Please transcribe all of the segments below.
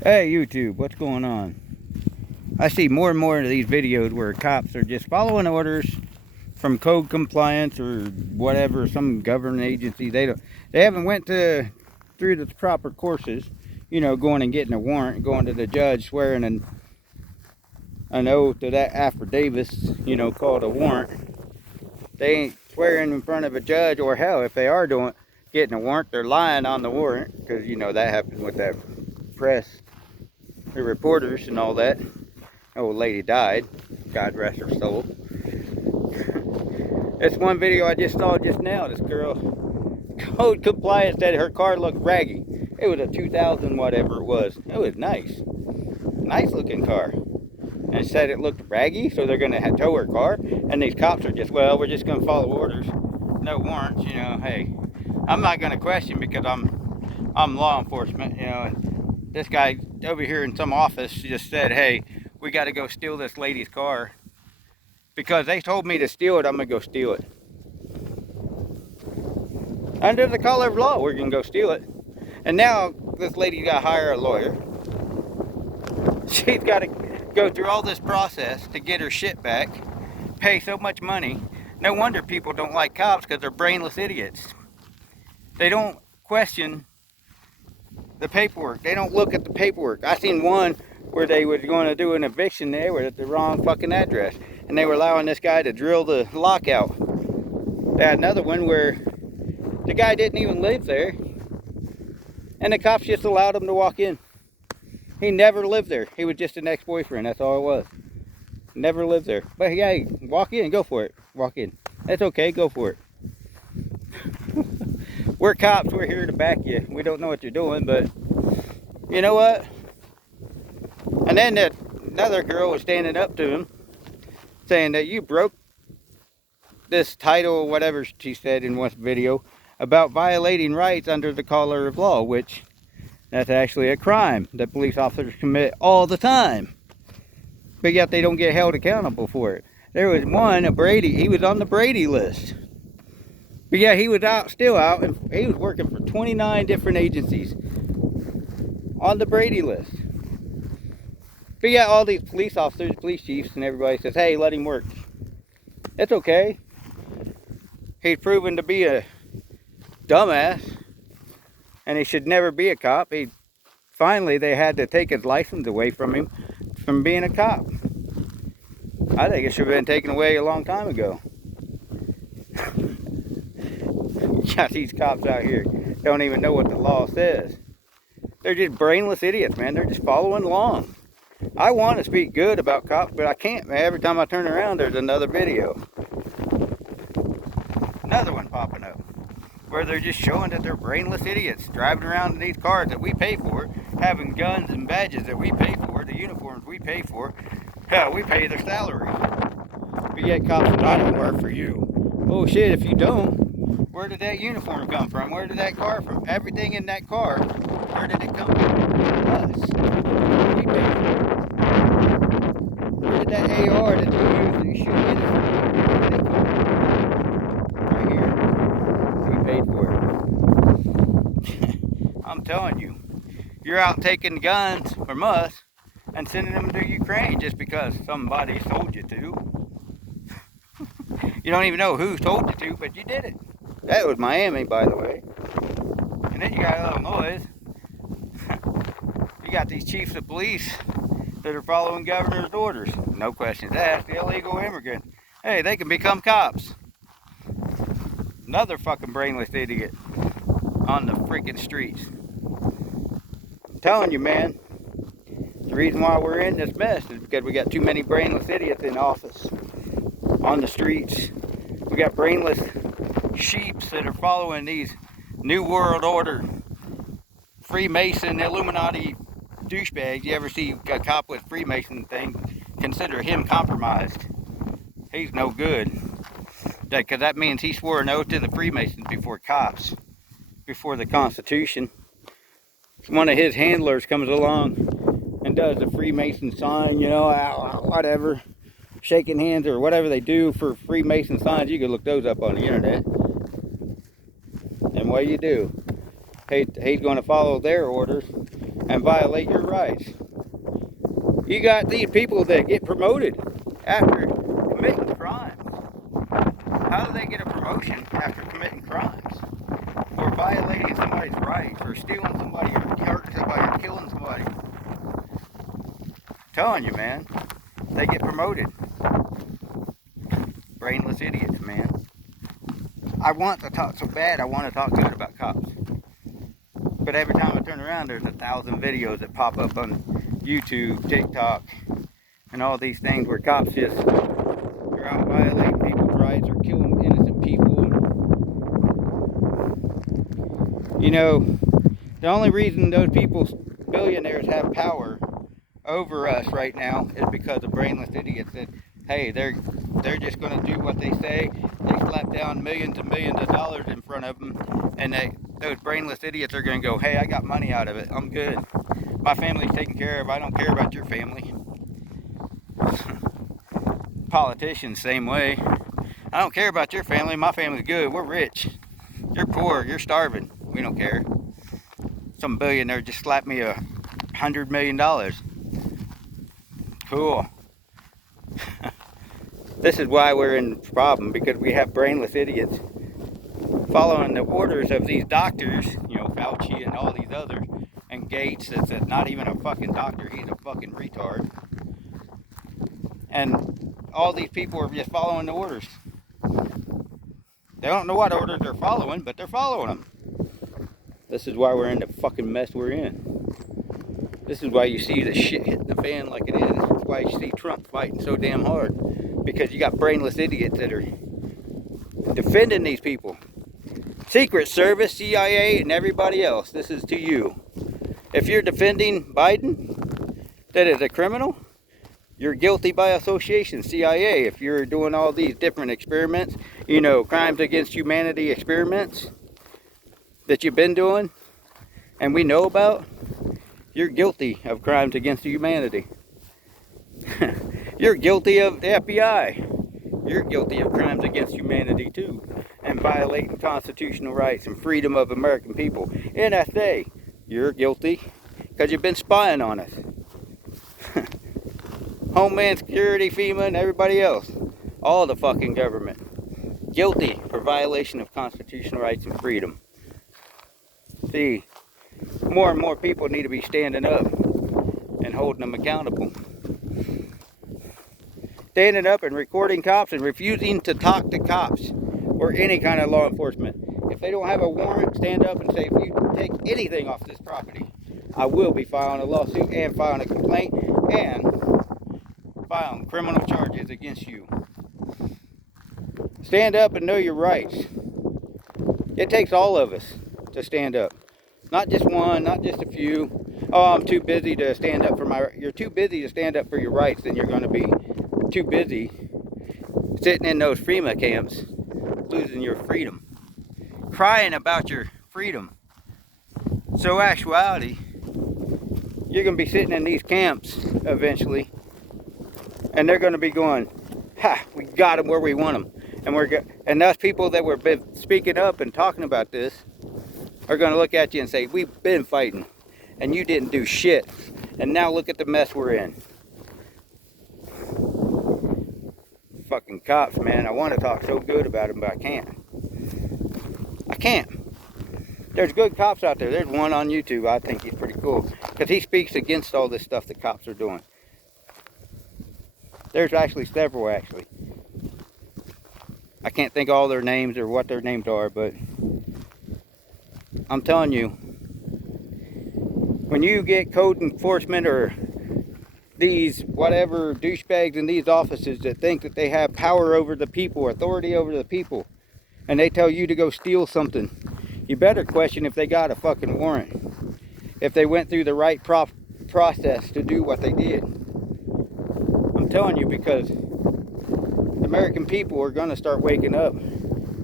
Hey YouTube, what's going on? I see more and more of these videos where cops are just following orders from code compliance or whatever, some government agency. They haven't went through the proper courses, you know, going and getting a warrant, going to the judge, swearing an oath to that affidavit, you know, called a warrant. They ain't swearing in front of a judge, or hell, if they are getting a warrant, they're lying on the warrant, because you know that happened with that press, the reporters and all that. Old lady died, God rest her soul. That's one video I just saw just now. This girl, code compliance, said her car looked raggy. It was a 2000 whatever it was. It was nice looking car, and said it looked raggy, so they're gonna tow her car. And these cops are just, well, we're just gonna follow orders, no warrants. You know, hey, I'm not gonna question because I'm law enforcement. You know, and this guy over here in some office just said, hey, we got to go steal this lady's car because they told me to steal it. I'm gonna go steal it under the color of law. We're gonna go steal it. And now this lady got to hire a lawyer. She's got to go through all this process to get her shit back, pay so much money. No wonder people don't like cops, because they're brainless idiots. They don't question the paperwork. They don't look at the paperwork. I seen one where they were going to do an eviction. They were at the wrong fucking address, and they were allowing this guy to drill the lockout. They had another one where the guy didn't even live there, and the cops just allowed him to walk in. He never lived there. He was just an ex-boyfriend. That's all it was. Never lived there. But yeah, walk in, go for it. Walk in. That's okay, go for it. We're cops, we're here to back you. We don't know what you're doing, but you know what? And then another girl was standing up to him, saying that you broke this title, whatever she said in one video, about violating rights under the color of law, which that's actually a crime that police officers commit all the time. But yet they don't get held accountable for it. There was one, a Brady, he was on the Brady list. But yeah, he was still out, and he was working for 29 different agencies on the Brady list. But yeah, all these police officers, police chiefs, and everybody says, hey, let him work. It's okay. He's proven to be a dumbass, and he should never be a cop. Finally, they had to take his license away from him from being a cop. I think it should have been taken away a long time ago. Got these cops out here don't even know what the law says. They're just brainless idiots, man. They're just following along. I want to speak good about cops, but I can't, man. Every time I turn around, there's another video. Another one popping up where they're just showing that they're brainless idiots driving around in these cars that we pay for, having guns and badges that we pay for, the uniforms we pay for. Hell, we pay their salaries. But yet cops say, I don't work for you. Oh shit, if you don't, where did that uniform come from? Where did that car from? Everything in that car, where did it come from? Us. We paid for it. Where did that AR that you use to shoot innocent people, where did it come from? Right here. We paid for it. I'm telling you, you're out taking guns from us and sending them to Ukraine just because somebody told you to. You don't even know who told you to, but you did it. That was Miami, by the way. And then you got Illinois. You got these chiefs of police that are following governor's orders. No questions asked. The illegal immigrant. Hey, they can become cops. Another fucking brainless idiot on the freaking streets. I'm telling you, man. The reason why we're in this mess is because we got too many brainless idiots in office. On the streets. We got brainless sheeps that are following these New World Order, Freemason, Illuminati douchebags. You ever see a cop with Freemason thing, consider him compromised. He's no good. Because that means he swore an oath to the Freemasons before cops, before the Constitution. One of his handlers comes along and does the Freemason sign, you know, whatever. Shaking hands or whatever they do for Freemason signs. You can look those up on the internet. And what do? He's going to follow their orders and violate your rights. You got these people that get promoted after committing crimes. How do they get a promotion after committing crimes? Or violating somebody's rights, or stealing somebody, or hurting somebody, or killing somebody? I'm telling you, man, they get promoted. Brainless idiots, man. I want to talk so bad, I want to talk good about cops. But every time I turn around, there's 1,000 videos that pop up on YouTube, TikTok, and all these things where cops just are out violating people's rights or killing innocent people. You know, the only reason those people, billionaires, have power over us right now is because of brainless idiots that, hey, they're just going to do what they say. They slap down millions and millions of dollars in front of them, and those brainless idiots are going to go, hey, I got money out of it. I'm good. My family's taken care of. I don't care about your family. Politicians, same way. I don't care about your family. My family's good. We're rich. You're poor. You're starving. We don't care. Some billionaire just slapped me $100 million. Cool. This is why we're in problem, because we have brainless idiots following the orders of these doctors, you know, Fauci and all these others, and Gates, that's not even a fucking doctor, he's a fucking retard. And all these people are just following the orders. They don't know what orders they're following, but they're following them. This is why we're in the fucking mess we're in. This is why you see the shit hitting the fan like it is. This is why you see Trump fighting so damn hard. Because you got brainless idiots that are defending these people. Secret Service, CIA, and everybody else, this is to you. If you're defending Biden, that is a criminal, you're guilty by association, CIA. If you're doing all these different experiments, you know, crimes against humanity experiments that you've been doing, and we know about, you're guilty of crimes against humanity. You're guilty of the FBI. You're guilty of crimes against humanity too, and violating constitutional rights and freedom of American people. NSA, you're guilty because you've been spying on us. Homeland Security, FEMA, and everybody else. All the fucking government. Guilty for violation of constitutional rights and freedom. See, more and more people need to be standing up and holding them accountable. Standing up and recording cops and refusing to talk to cops or any kind of law enforcement. If they don't have a warrant, stand up and say, if you take anything off this property, I will be filing a lawsuit and filing a complaint and filing criminal charges against you. Stand up and know your rights. It takes all of us to stand up. Not just one, not just a few. Oh, I'm too busy to stand up for my... You're too busy to stand up for your rights, then you're going to be too busy sitting in those FEMA camps, losing your freedom. Crying about your freedom. So actuality, you're going to be sitting in these camps eventually, and they're going to be going, ha, we got them where we want them. And those people that were speaking up and talking about this are going to look at you and say, we've been fighting, and you didn't do shit. And now look at the mess we're in. Fucking cops, man. I want to talk so good about them, but I can't. I can't. There's good cops out there. There's one on YouTube. I think he's pretty cool, because he speaks against all this stuff that cops are doing. There's actually several, actually. I can't think of all their names or what their names are, but I'm telling you, when you get code enforcement or these whatever douchebags in these offices that think that they have power over the people, authority over the people, and they tell you to go steal something, you better question if they got a fucking warrant, if they went through the right process to do what they did. I'm telling you, because the American people are going to start waking up.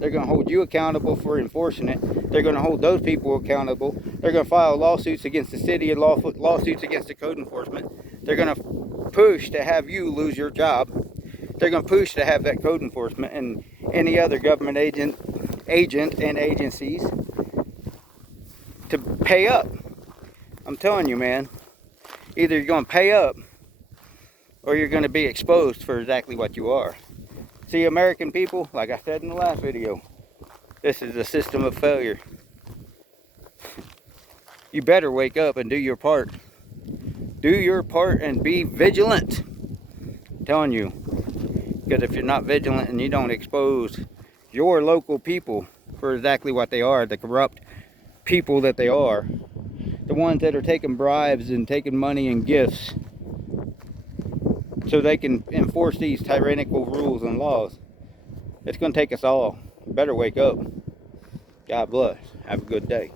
They're going to hold you accountable for enforcing it. They're going to hold those people accountable. They're going to file lawsuits against the city and lawsuits against the code enforcement. They're going to push to have you lose your job. They're going to push to have that code enforcement and any other government agent and agencies to pay up. I'm telling you, man, either you're going to pay up or you're going to be exposed for exactly what you are. See, American people, like I said in the last video, this is a system of failure. You better wake up and do your part. Do your part and be vigilant. I'm telling you. Because if you're not vigilant and you don't expose your local people for exactly what they are, the corrupt people that they are, the ones that are taking bribes and taking money and gifts so they can enforce these tyrannical rules and laws, it's going to take us all. Better wake up. God bless. Have a good day.